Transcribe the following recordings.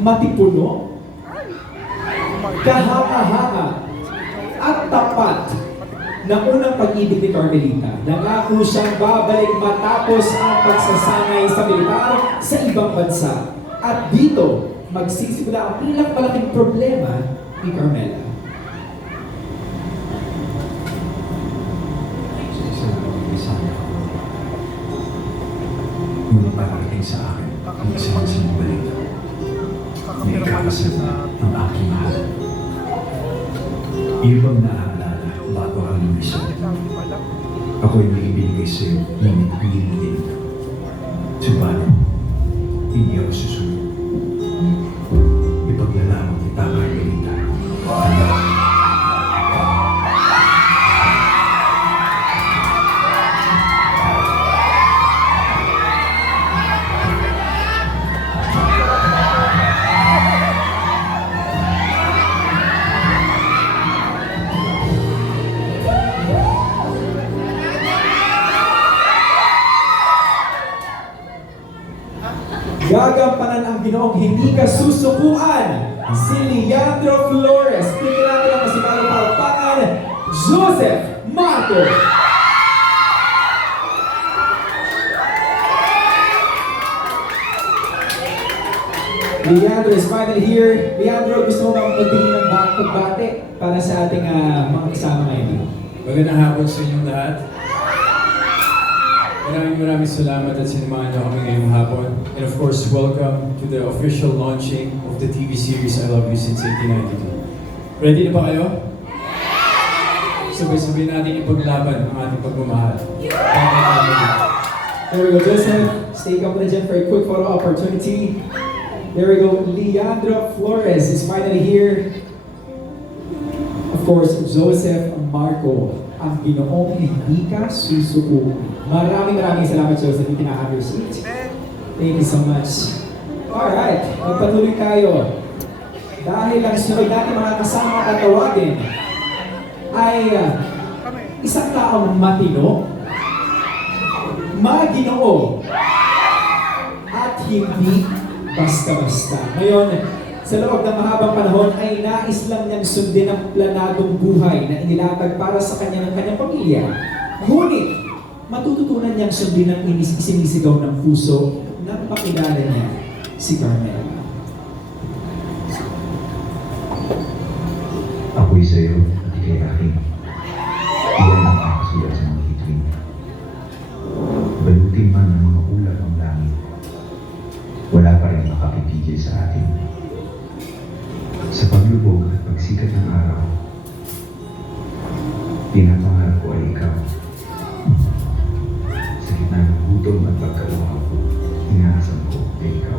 matipuno, kahanga-hanga, at tapat na unang pag-ibig ni Carmelita. Nangako siyang babalik matapos ang pagsasanay sa militar sa ibang bansa. At dito, magsisimula ang pinakamalaking problema ni Carmela. Ngunit parating sa akin ang isang balita. May ikakasal ang aking mahal. Iyo bang naaalala bago ang lumisyon? Ako'y may ibinigay sa iyo, ngunit hindi mo din. Subalit, hindi ako susunod. Ipaglalaman kita, Carmelita. Gagampanan ang Ginoong hindi ka susukuan, si Leandro Flores. Bigyan natin ang masibalong palakpakan, Joseph Marco. Leandro is finally here. Leandro, gusto mo bang magbigay ng pagbate para sa ating mga kasama ngayon? Magandang hapon sa inyong lahat. Maraming salamat at sinamahan niyo kami ngayong hapon. And of course, welcome to the official launching of the TV series I Love You Since 1892. Ready na ba kayo? Sabay-sabay natin ipaglaban ang ating pagmamahal. There we go, Joseph. Stay up with for a quick photo opportunity. There we go, Leandro Flores is finally here. Of course, Joseph Marco, ang Ginoong hindi ka susuko. Maraming salamat, Joseph. You can have your seat. Thank you so much. Alright, magpatuloy tayo. Dahil ang sunod natin mga kasama tatawagin ay isang taong matino, maginoo, at hindi basta-basta. Ngayon, sa loob ng mahabang panahon ay nais lang niyang sundin ang planadong buhay na inilatag para sa kanya ng kanyang pamilya. Ngunit, matututunan niyang sundin ang sinisigaw ng puso nang pakilala niya si Carmela. Ako'y sa'yo at ikay akin. Iyan ang nakasulat sa mga bituin. Balutin man ng mga ulap ang langit, wala pa rin makapipigil sa atin. Sa paglubog at pagsikat ng araw, pinapangarap ko ay ikaw. Sa gitna ng gutom at pagkaluha ko, inaasam ko ay ikaw.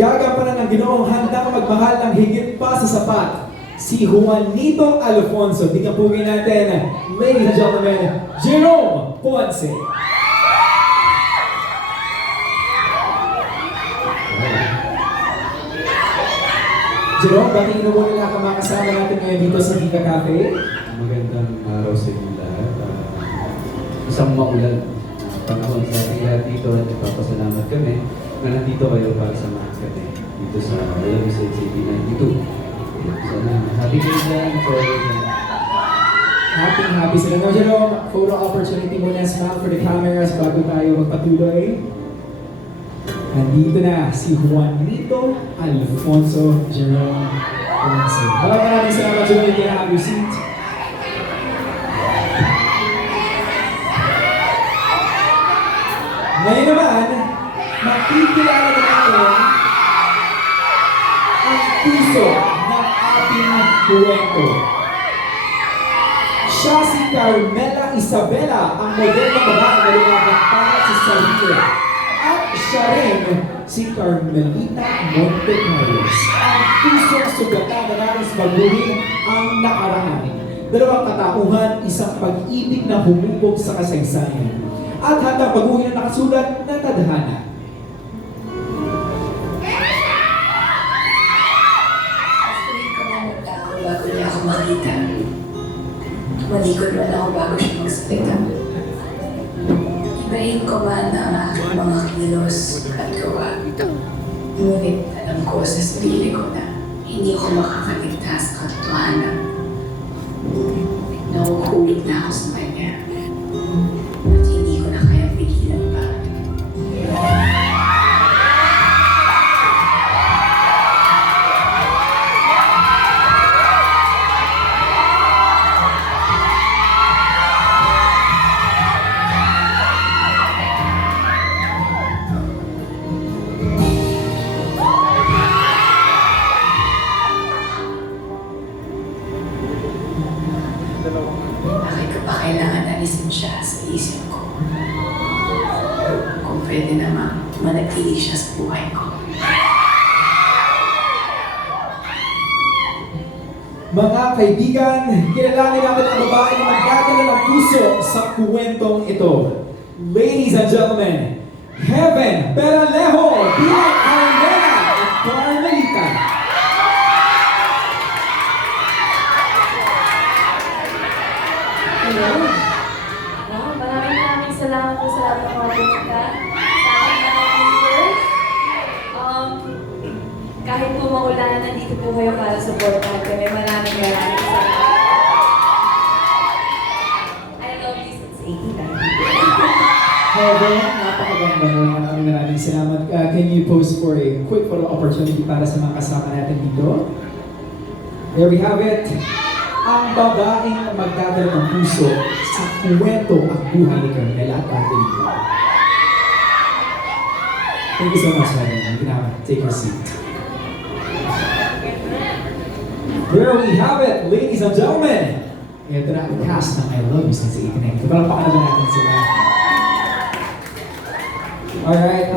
Gagampanan ng Ginoong handang magmahal ng higit pa sa sapat, si Juanito Alfonso. Bigyan po natin, ladies and gentlemen, Jerome Ponce. Jerome, batiin mo muna lang ang mga kasama natin ngayon dito sa Giga Cafe. Magandang araw sa inyo lahat. Isang maulan panahon sa ating lahat dito at ipapasalamat kami na nandito kayo para sa mga kami dito sa Love You Since 1892. Sana happy kayo dyan for Happy sila. Now, Jerome, photo opportunity muna. Smile for the cameras bago tayo magpatuloy. Nandito na si Juanito Alfonso Jerome Ponce. Maraming salamat, Jerome. You can have your seat. Ngayon naman, makikilala na natin ang puso ng ating kwento. Siya si Carmela Isabela, ang modernong babae na lumabang para sa sarili. At siya rin si Carmelita Montecarlos. Ang pusong sugatan na nais baguhin ang nakaraan. Dalawang katauhan, isang pag-ibig na humubog sa kasaysayan. At handang baguhin ang nakasulat na tadhana. Actually, kamumunta ako bago niya ako makita. Malikod man ako bago siya magsalita. Ibahin ko man ang aking mga kilos at gawa. Ngunit alam ko sa sarili ko na hindi ko makakaligtas sa katotohanan. Nahuhulog na ako sa kanya. At hindi ko na kaya pigilan pa. Bakit ko pa kailangan alisin siya sa isip ko? Kung pwede naman, manatili siya sa buhay ko. Mga kaibigan, kilalanin natin ang babae na magdadala ng puso sa kwentong ito. Ladies and gentlemen, Heaven Peralejo bilang Carmela at Carmelita. Hello. Wow, maraming salamat po sa lahat ng mga pumunta sa aking mga viewers. Kahit po maulan, nandito po kayo para supportahan kami. Maraming salamat. I love you since 1890. Heaven, napakaganda mo. Maraming salamat. Can you pose for a quick photo opportunity para sa mga kasama natin dito? There we have it. Ang babaeng magdadala ng puso sa kwento ang buhay ni Carmela at Carmelita. Thank you so much, Heaven. You can now take your seat. There we have it, ladies and gentlemen. Ito na ang cast ng I Love You Since 1890. Palakpakan naman natin sila. Alright.